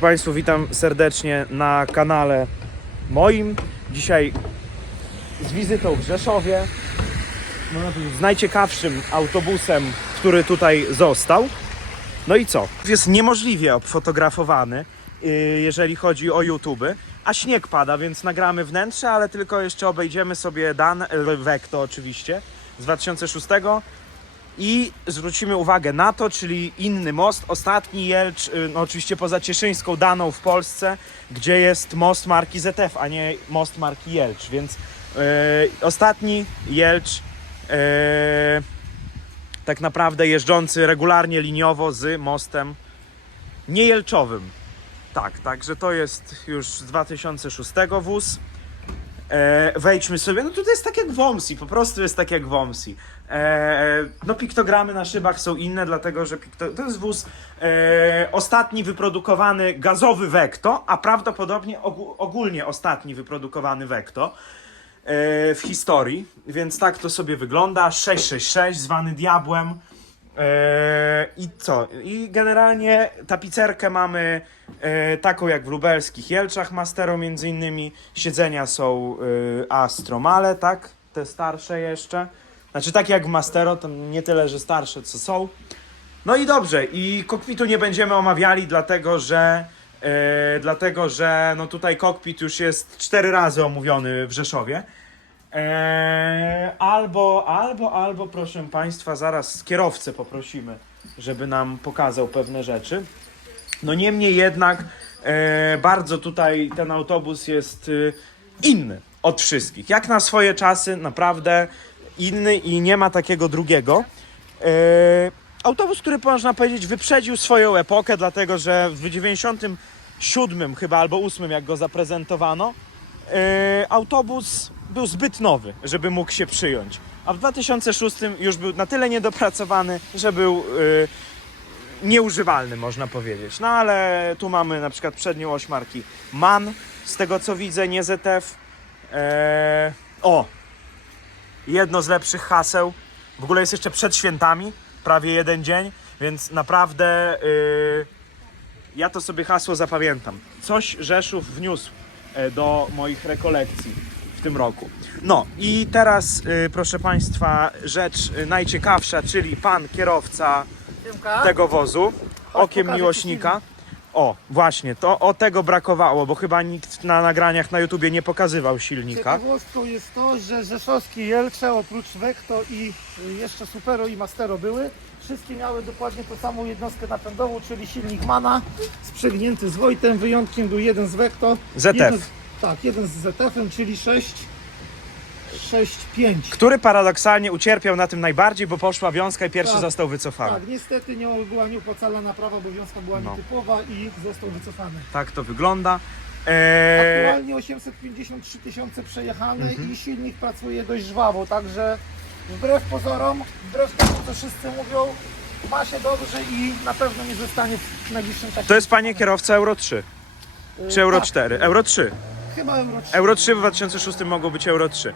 Państwu witam serdecznie na kanale moim. Dzisiaj z wizytą w Rzeszowie. No, z najciekawszym autobusem, który tutaj został. No i co? Jest niemożliwie obfotografowany, yy, jeżeli chodzi o YouTube. A śnieg pada, więc nagramy wnętrze, ale tylko jeszcze obejdziemy sobie Dan Vecto oczywiście z 2006 i zwrócimy uwagę na to, czyli inny most, ostatni Jelcz, y, no oczywiście poza Cieszyńską daną w Polsce, gdzie jest most marki ZF, a nie most marki Jelcz, więc y, ostatni Jelcz y, tak naprawdę jeżdżący regularnie liniowo z mostem niejelczowym. Tak, także to jest już z 2006 wóz. E, wejdźmy sobie, no tutaj jest tak jak w Omsi, po prostu jest tak jak w Omsi. E, no piktogramy na szybach są inne, dlatego że pikto, to jest wóz e, ostatni wyprodukowany gazowy Vecto, a prawdopodobnie ogó- ogólnie ostatni wyprodukowany Vecto e, w historii, więc tak to sobie wygląda, 666 zwany Diabłem. E, I co? I generalnie tapicerkę mamy e, taką jak w lubelskich Jelczach Mastero między innymi. Siedzenia są e, Astromale, tak? Te starsze jeszcze. Znaczy tak jak w Mastero, to nie tyle, że starsze co są. No i dobrze, i kokpitu nie będziemy omawiali, dlatego że dlatego, że no tutaj kokpit już jest cztery razy omówiony w Rzeszowie. Eee, albo, albo, albo, proszę Państwa, zaraz kierowcę poprosimy, żeby nam pokazał pewne rzeczy. No niemniej jednak e, bardzo tutaj ten autobus jest e, inny od wszystkich. Jak na swoje czasy, naprawdę inny i nie ma takiego drugiego. E, autobus, który można powiedzieć wyprzedził swoją epokę, dlatego że w 97 chyba albo 8 jak go zaprezentowano, e, autobus był zbyt nowy, żeby mógł się przyjąć. A w 2006 już był na tyle niedopracowany, że był e, nieużywalny, można powiedzieć. No ale tu mamy na przykład przednią oś marki MAN, z tego co widzę, nie ZF. E, o! Jedno z lepszych haseł. W ogóle jest jeszcze przed świętami, prawie jeden dzień, więc naprawdę y, ja to sobie hasło zapamiętam. Coś Rzeszów wniósł e, do moich rekolekcji w tym roku. No i teraz, y, proszę Państwa, rzecz y, najciekawsza, czyli pan kierowca tego wozu, okiem miłośnika. O, właśnie, to o tego brakowało, bo chyba nikt na nagraniach na YouTubie nie pokazywał silnika. Ciekawostką jest to, że rzeszowskie Jelcze oprócz Vecto i y, jeszcze Supero i Mastero były, wszystkie miały dokładnie tą samą jednostkę napędową, czyli silnik Mana sprzęgnięty z Wojtem, wyjątkiem był jeden z Vecto. ZF. Jeden z, tak, jeden z ZF-em, czyli 6, 6, 5. Który paradoksalnie ucierpiał na tym najbardziej, bo poszła wiązka i pierwszy Tak. został wycofany. Tak, niestety nie była nieopłacalna naprawa, bo wiązka była No. nietypowa i został wycofany. Tak to wygląda. Eee, Aktualnie 853 tysiące przejechane Mhm. i silnik pracuje dość żwawo, także wbrew pozorom, wbrew temu co wszyscy mówią, ma się dobrze i na pewno nie zostanie w najbliższym czasie. to jest panie kierowca Euro 3 czy Euro tak, 4? Euro 3. Chyba Euro 3. Euro 3 w 2006 mogło być Euro 3.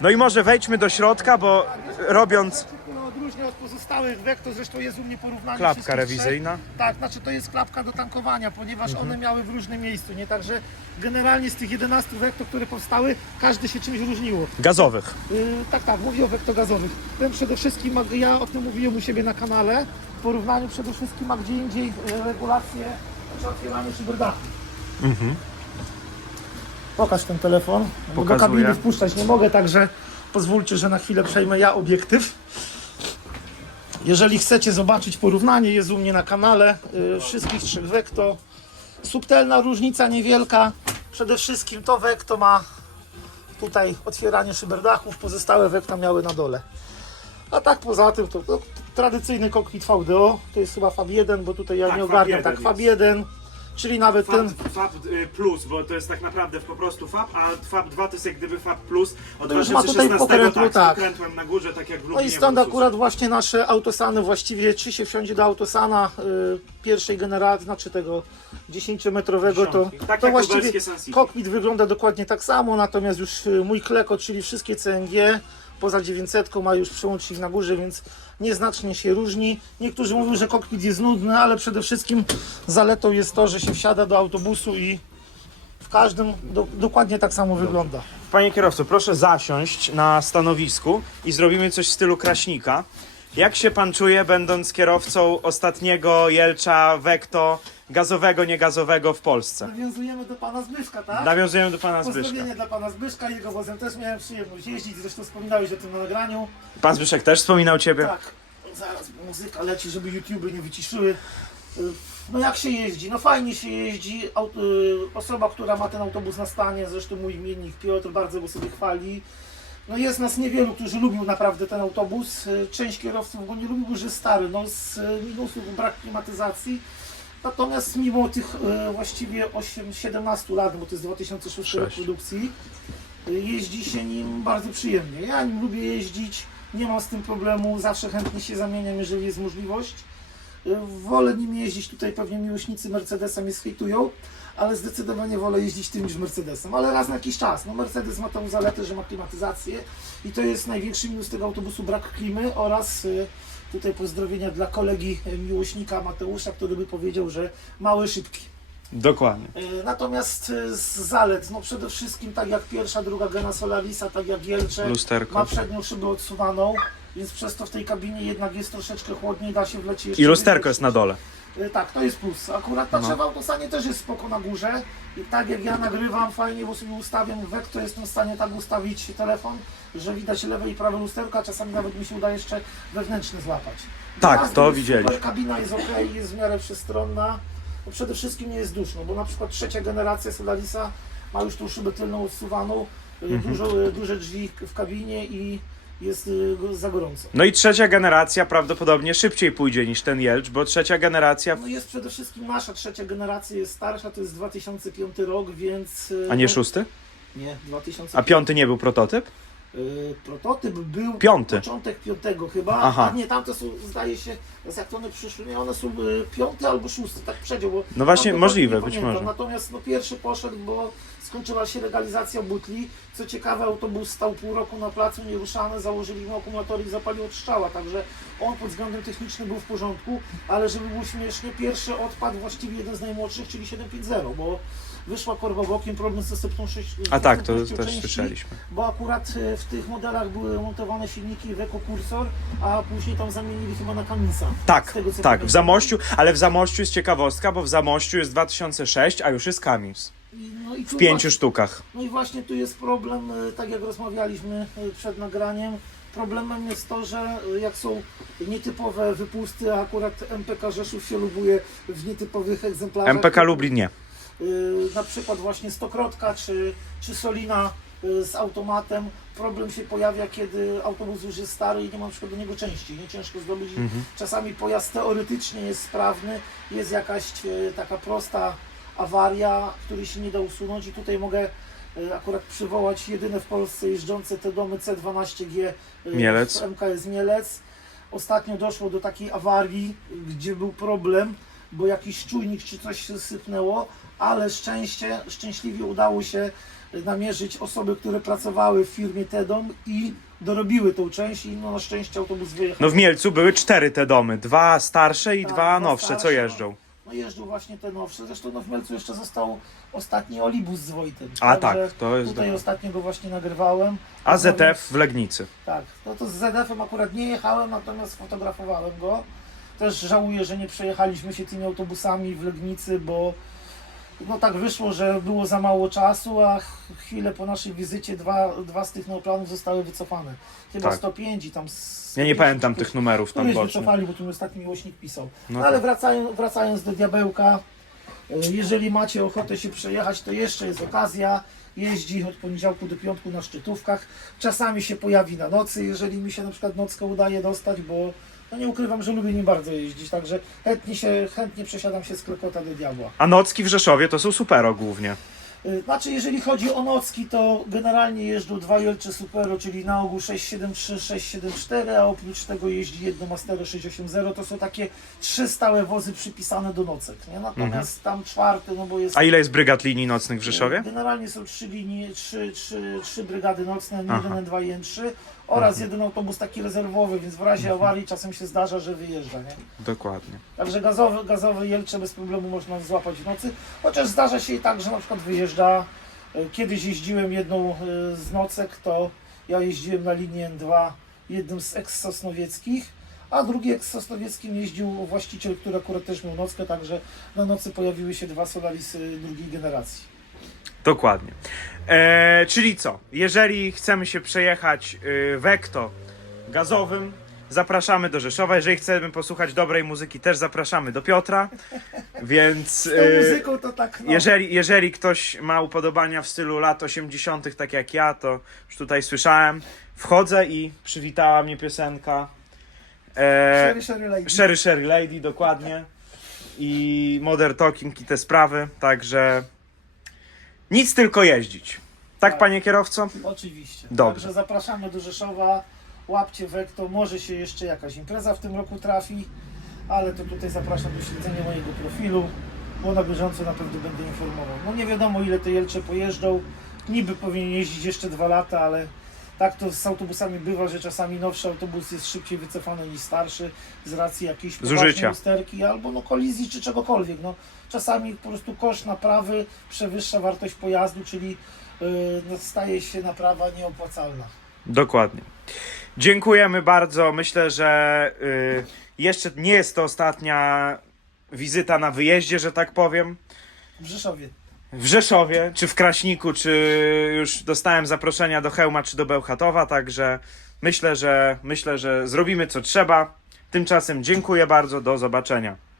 No i może wejdźmy do środka, bo robiąc No, odróżnia od pozostałych Vecto, zresztą jest u mnie porównanie klapka wszystkich rewizyjna. trzech. Tak, znaczy to jest klapka do tankowania, ponieważ Mhm. one miały w różnym miejscu, nie? Także generalnie z tych 11 Vecto, które powstały, każdy się czymś różniło. gazowych. Yy, tak, tak, mówię o wektogazowych. Ten przede wszystkim, ma, ja o tym mówiłem u siebie na kanale, w porównaniu przede wszystkim ma gdzie indziej yy, regulację, znaczy otwieranie szyberdachu. Pokaż ten telefon, bo do Pokazuję. kabiny wpuszczać nie mogę, także pozwólcie, że na chwilę przejmę ja obiektyw. Jeżeli chcecie zobaczyć porównanie, jest u mnie na kanale yy, wszystkich trzech Vecto. Subtelna różnica, niewielka. Przede wszystkim to Vecto ma tutaj otwieranie szyberdachów, pozostałe Vecta miały na dole. A tak poza tym to, to tradycyjny kokpit VDO, to jest chyba Fab 1, bo tutaj ja Tak, nie ogarniam, 1 tak Fab 1, czyli nawet ten... FAB y, Plus, bo to jest tak naprawdę po prostu FAB, a FAB 2 to jest jak gdyby FAB Plus od już ma tutaj 2016 pokrętło, tak, z tak. pokrętłem na górze, tak jak w No Lublinie i stąd akurat właśnie nasze autosany właściwie, czy się wsiądzie do autosana y, pierwszej generacji, znaczy tego 10-metrowego, to, Dziesiątki. Tak to właściwie City. kokpit wygląda dokładnie tak samo, natomiast już y, mój kleko, czyli wszystkie CNG, poza 900 ma już przełącznik na górze, więc nieznacznie się różni. Niektórzy mówią, że kokpit jest nudny, ale przede wszystkim zaletą jest to, że się wsiada do autobusu i w każdym do, dokładnie tak samo wygląda. Panie kierowco, proszę zasiąść na stanowisku i zrobimy coś w stylu kraśnika. Jak się pan czuje, będąc kierowcą ostatniego Jelcza Vecto gazowego, niegazowego w Polsce? Nawiązujemy do pana Zbyszka, tak? Nawiązujemy do pana Zbyszka. Pozdrowienie dla pana Zbyszka, jego wozem też miałem przyjemność jeździć, zresztą wspominałeś o tym na nagraniu. Pan Zbyszek też wspominał ciebie? Tak, zaraz muzyka leci, żeby YouTube nie wyciszyły. No jak się jeździ? No fajnie się jeździ. Y, Osoba, która ma ten autobus na stanie, zresztą mój imiennik Piotr, bardzo go sobie chwali. No jest nas niewielu, którzy lubią naprawdę ten autobus. Y, Część kierowców go nie lubi, bo że jest stary. No z y, minusów brak klimatyzacji. Natomiast mimo tych y, właściwie 8, 17 lat, bo to jest 2006 rok produkcji, jeździ się nim bardzo przyjemnie. Ja nim lubię jeździć, nie mam z tym problemu, zawsze chętnie się zamieniam, jeżeli jest możliwość. Wolę nim jeździć, tutaj pewnie miłośnicy Mercedesa mnie schejtują, ale zdecydowanie wolę jeździć tym niż Mercedesem, ale raz na jakiś czas. No Mercedes ma tą zaletę, że ma klimatyzację i to jest największy minus tego autobusu, brak klimy oraz y, tutaj pozdrowienia dla kolegi y, miłośnika Mateusza, który by powiedział, że mały, szybki. Dokładnie. Y, Natomiast z zalet, no przede wszystkim tak jak pierwsza, druga gena Solarisa, tak jak Wielcze, Lusterko. ma przednią szybę odsuwaną, więc przez to w tej kabinie jednak jest troszeczkę chłodniej, da się wlecieć I lusterko jest na dole. Y, Tak, to jest plus. Akurat ta No. w też jest spoko na górze. I tak jak ja nagrywam fajnie, bo sobie ustawiam wek, to jestem w stanie tak ustawić telefon, że widać lewe i prawe lusterko, a czasami nawet mi się uda jeszcze wewnętrzny złapać. Tak, to widzieliśmy. Kabina jest ok, jest w miarę przestronna. No przede wszystkim nie jest duszno, bo na przykład trzecia generacja Solarisa ma już tą szybę tylną odsuwaną, y, Mhm. dużo, y, duże drzwi w kabinie i jest y, za gorąco. No i trzecia generacja prawdopodobnie szybciej pójdzie niż ten Jelcz, bo trzecia generacja, No jest przede wszystkim nasza trzecia generacja, jest starsza, to jest 2005 rok, więc... y, a nie no- szósty? Nie, 2005. A piąty nie był prototyp? Y, prototyp był Piąty. początek piątego chyba, Aha. a nie, tamte są, zdaje się, teraz jak one przyszły, nie, one są y, piąty albo szósty, tak przedział, bo No właśnie, dokładnie możliwe, nie być pamiętam. może. Natomiast no pierwszy poszedł, bo skończyła się legalizacja butli, co ciekawe autobus stał pół roku na placu nieruszany, założyli mu akumulatory i zapalił od strzała, także on pod względem technicznym był w porządku, ale żeby było śmiesznie, pierwszy odpadł właściwie jeden z najmłodszych, czyli 750, bo wyszła korba bokiem, problem z dostępną sześć- A tak, to też części słyszeliśmy. bo akurat e, w tych modelach były montowane silniki Weco Cursor, a później tam zamienili chyba na Cummingsa. Tak, tego, tak, w. Zamościu, ale w Zamościu jest ciekawostka, bo w Zamościu jest 2006, a już jest. I, no W pięciu właśnie, sztukach. No i właśnie tu jest problem, e, tak jak rozmawialiśmy e, przed nagraniem, problemem jest to, że jak są nietypowe wypusty, a akurat MPK Rzeszów się lubuje w nietypowych egzemplarzach. MPK Lublin nie. Y, na przykład właśnie stokrotka czy, czy solina y, z automatem. Problem się pojawia, kiedy autobus już jest stary i nie ma na przykład do niego części. Nie ciężko zdobyć. Mhm. Czasami pojazd teoretycznie jest sprawny, jest jakaś y, taka prosta awaria, której się nie da usunąć i tutaj mogę akurat przywołać jedyne w Polsce jeżdżące te domy C12G y, Mielec. w MKS Mielec. Ostatnio doszło do takiej awarii, gdzie był problem, bo jakiś czujnik czy coś się sypnęło, ale szczęście, szczęśliwie udało się namierzyć osoby, które pracowały w firmie TEDOM i dorobiły tą część i no, na szczęście autobus wyjechał. No w Mielcu były cztery te domy, dwa starsze i Tak, dwa dwa nowsze, co starsze, jeżdżą. No jeżdżą właśnie te nowsze, zresztą no, w Mielcu jeszcze został ostatni Olibus z Wojtem. A Także tak, to jest... Tutaj do- ostatnio go właśnie nagrywałem. A ZF w Legnicy. Tak, no to z ZF-em akurat nie jechałem, natomiast fotografowałem go. Też żałuję, że nie przejechaliśmy się tymi autobusami w Legnicy, bo no tak wyszło, że było za mało czasu, a ch- chwilę po naszej wizycie dwa, dwa z tych neoplanów zostały wycofane. Chyba Tak. 105 i tam... Ja nie pamiętam tych numerów tam bocznych. wycofali, bo tu mi ostatni miłośnik pisał. No ale tak. wracając, wracając do diabełka, e, jeżeli macie ochotę się przejechać, to jeszcze jest okazja. Jeździ od poniedziałku do piątku na szczytówkach. Czasami się pojawi na nocy, jeżeli mi się na przykład nockę udaje dostać, bo no nie ukrywam, że lubię nim bardzo jeździć, także chętnie, się, chętnie przesiadam się z Klekota do Diabła. A nocki w Rzeszowie to są supero głównie. Y, Znaczy, jeżeli chodzi o nocki, to generalnie jeżdżą dwa Jelcze Supero, czyli na ogół 673, 674, a oprócz tego jeździ jedno Mastero 680. To są takie trzy stałe wozy przypisane do nocek, nie? Natomiast tam czwarty, no bo jest... A ile jest brygad linii nocnych w Rzeszowie? Generalnie są trzy linie, trzy, trzy, trzy brygady nocne, Aha. jeden, N2 i N3 oraz jeden autobus taki rezerwowy, więc w razie Mhm. awarii czasem się zdarza, że wyjeżdża, nie? Dokładnie. Także gazowy, gazowy Jelcze bez problemu można złapać w nocy, chociaż zdarza się i tak, że na przykład wyjeżdża. e, Kiedyś jeździłem jedną e, z nocek, to ja jeździłem na linii N2 jednym z eks-sosnowieckich, a drugi eks-sosnowieckim jeździł właściciel, który akurat też miał nockę, także na nocy pojawiły się dwa Solarisy drugiej generacji. Dokładnie. E, czyli co? Jeżeli chcemy się przejechać y, Vecto gazowym, zapraszamy do Rzeszowa. Jeżeli chcemy posłuchać dobrej muzyki, też zapraszamy do Piotra. Więc Z tą y, muzyką to tak, no, jeżeli, jeżeli ktoś ma upodobania w stylu lat 80., tak jak ja, to już tutaj słyszałem. Wchodzę i przywitała mnie piosenka. E, Sherry, Sherry Lady. Sherry Sherry Lady, dokładnie. I Modern Talking i te sprawy, także nic tylko jeździć. Tak, Tak. panie kierowco? Oczywiście. Dobrze. Także zapraszamy do Rzeszowa, łapcie Wekto, może się jeszcze jakaś impreza w tym roku trafi, ale to tutaj zapraszam do śledzenia mojego profilu, bo na bieżąco na pewno będę informował. No nie wiadomo ile te Jelcze pojeżdżą, niby powinien jeździć jeszcze dwa lata, ale tak to z autobusami bywa, że czasami nowszy autobus jest szybciej wycofany niż starszy z racji jakiejś Zużycia. usterki albo no kolizji czy czegokolwiek. No, czasami po prostu koszt naprawy przewyższa wartość pojazdu, czyli yy, no, staje się naprawa nieopłacalna. Dokładnie. Dziękujemy bardzo. Myślę, że y, jeszcze nie jest to ostatnia wizyta na wyjeździe, że tak powiem. W Rzeszowie. W Rzeszowie, czy w Kraśniku, czy już dostałem zaproszenia do Chełma, czy do Bełchatowa, także myślę, że myślę, że zrobimy co trzeba. Tymczasem dziękuję bardzo, do zobaczenia.